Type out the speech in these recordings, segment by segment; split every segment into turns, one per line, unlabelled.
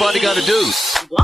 everybody got
a
deuce.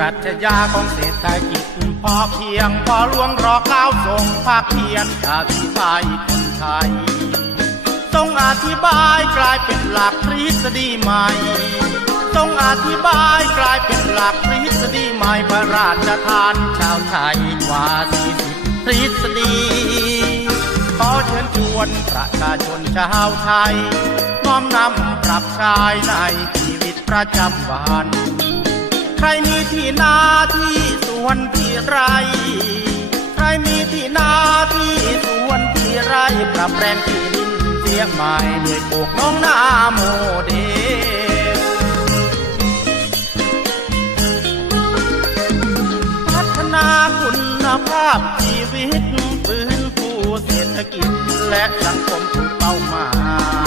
รัชญาของเศรษฐกิจพอเพียงพอหลวงรอเก้าทรงภาคเพียรอธิบายคนไทยต้องอธิบายกลายเป็นหลักทฤษฎีใหม่ต้องอธิบายกลายเป็นหลักทฤษฎีใหม่พระราชทานชาวไทยกว่าสี่สิบทฤษฎีขอเชิญชวนประชาชนชาวไทยน้อมนำปรับใช้ในชีวิตประจำวัน ใครมีที่นาที่สวนที่ไร ใครมีที่นาที่สวนที่ไร ปรับแปลงที่ดินเสียใหม่ด้วยปลูกน้องนาโมเดลพัฒนาคุณภาพชีวิตฟื้นฟูเศรษฐกิจและสังคมถึงเป้าหมา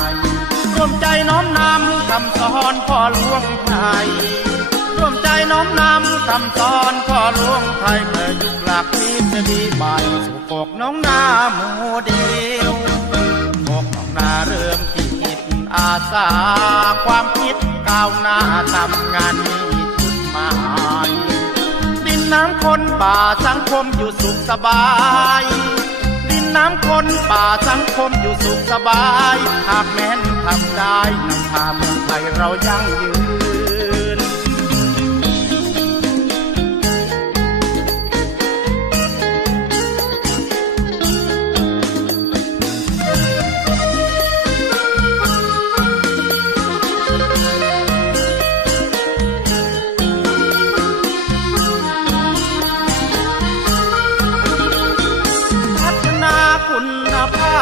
ยร่วมใจน้อมนำคำสอนพ่อหลวงไทย ร่วมใจน้อมนำคำสอนพ่อหลวงไทยเพื่อยุคหลักนี้จะดีใหม่สู่ปกน้องนาโมเดลปกน้องนาเริ่มที่จิตอาสาความคิดก้าวหน้าทำงานมีจุดหมายดินน้ำคนป่าสังคมอยู่สุขสบายดินน้ำคนป่าสังคมอยู่สุขสบาย หากแม้นทำได้นำพาเมืองไทยเรายั่งยืน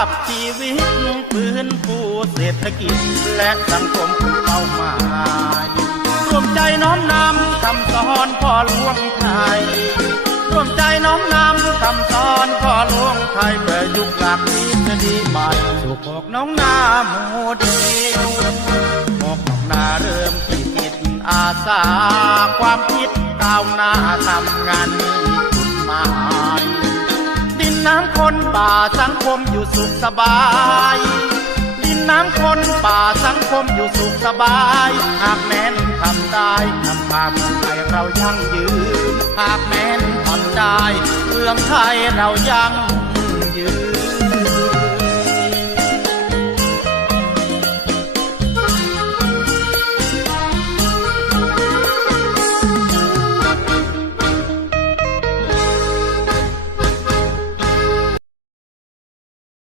าพชีวิตฟื้นฟูเศรษฐกิจ และสังคมเป้าหมายร่วมใจน้อมนำคำสอนพ่อหลวงไทยร่วมใจน้อมนำคำสอนพ่อหลวงไทยเพื่อยุคหลักนี้จะดีใหม่สู่พวกน้องนาโมเดลพวกน้องนาเริ่มที่จิตอาสาความคิดก้าวหน้าทำงานมีจุดหมาย นน้ำคนป่าสังคมอยู่สุขสบายดินน้ำคนป่าสังคมอยู่สุขสบาย หากแม้นทำได้นำพาเมืองไทยเรายั่งยืน หากแม้นทำได้เมืองไทยเรายั่ง